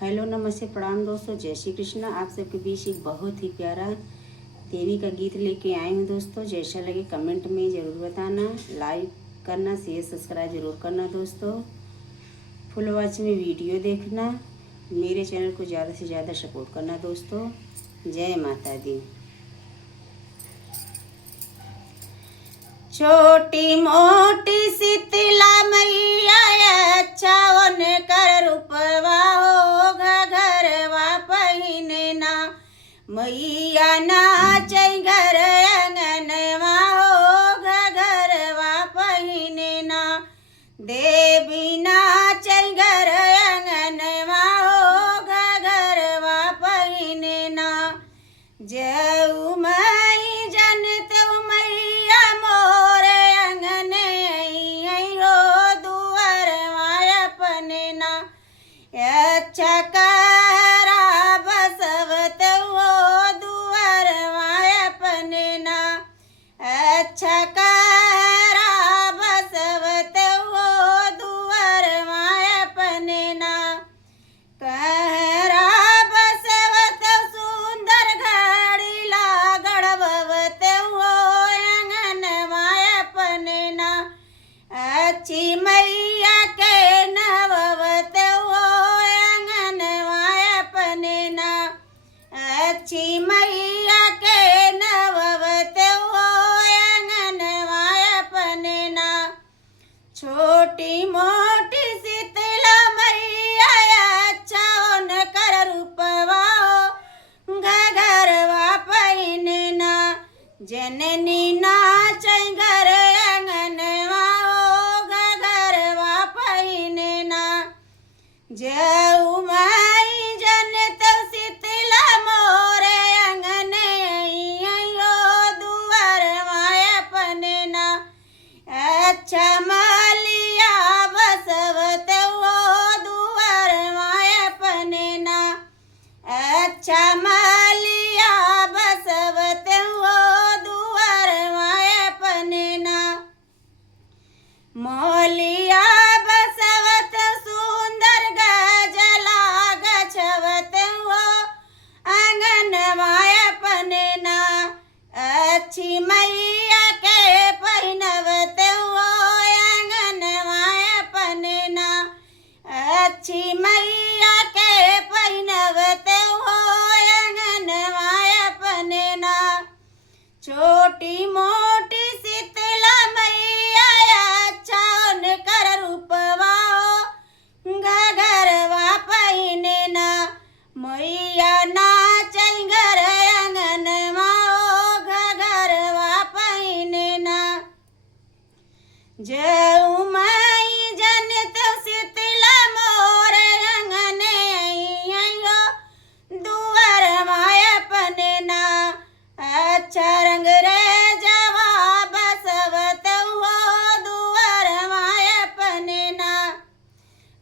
Hello नमस्ते प्रणाम दोस्तों, जय श्री कृष्ण। आप सबके बीच एक बहुत ही प्यारा देवी का गीत लेके आए हूँ दोस्तों। जैसा लगे कमेंट में ज़रूर बताना, लाइक करना, शेयर सब्सक्राइब ज़रूर करना दोस्तों। फुल वॉच में वीडियो देखना, मेरे चैनल को ज़्यादा से ज़्यादा सपोर्ट करना दोस्तों। जय माता दी। छोटी मोटी शीतला मैया अच्छा कर रूपवा हो घरवा पहिने ना मैया नाचै घर अंगनवा हो घरवा पहिने ना देवी नाचै घर अंगनवा हो घरवा पहिने ना जऊ मई जनत मैया मोरे अंगने हो दुआर अपने ना अच्छा करा बसवत हो दुआर अपने ना अच्छा करा बसवत हो दुआर अपने ना कहरा बसवत सुंदर घड़ी लागड़वत हो अंगनवा अपने ना अच्छी मैया के नववत हो अंगनवा अपने ना अच्छी मैया के नववत हो अंगनवा अपने ना छोटी मोटी शीतला मैया अच्छा न कर रूपवा हो घरवा पहिने ना जननी नाचै घर अंगनवा हो घरवा पहिने ना जऊ माई जनत शीतला मोरे अंगने हो दुआरवा अपने ना अच्छा मलिया बसवत हो दुआरवा अपने ना अच्छा मलिया बसवत हो दुआरवा अपने ना मोलिया बसवत सुंदर गजला गछवत हो अंगनवा अपने ना अच्छी मैया के पहिनवत हो अंगनवा अपने ना अच्छी मैया के पहिनवत हो अंगनवा अपने ना छोटी मोटी शीतला मैया अच्छा न कर रूपवा हो घरवा पहिने ना मैया नाचै घर अंगनवा हो घरवा पहिने ना जऊ माई जनत शीतला मोरे अंगने हो दुआरवा अपने ना अच्छा रंग रे जवा बसवत हो दुआरवा अपने ना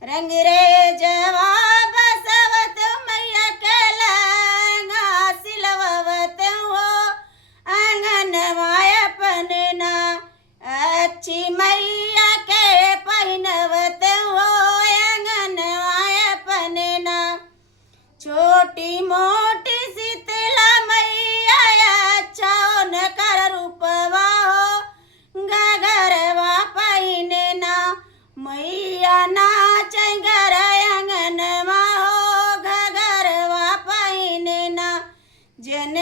रंग रे जवा बसवत मैया के लंगा सिलवत हो अंगनवा अपने ना अच्छी मैया के पहिनवत हो अंगनवा अपने ना छोटी मोटी शीतला मैया अच्छा न कर रूपवा हो घरवा पहिने ना मैया नाचै घर अंगनवा हो घरवा पहिने ना जन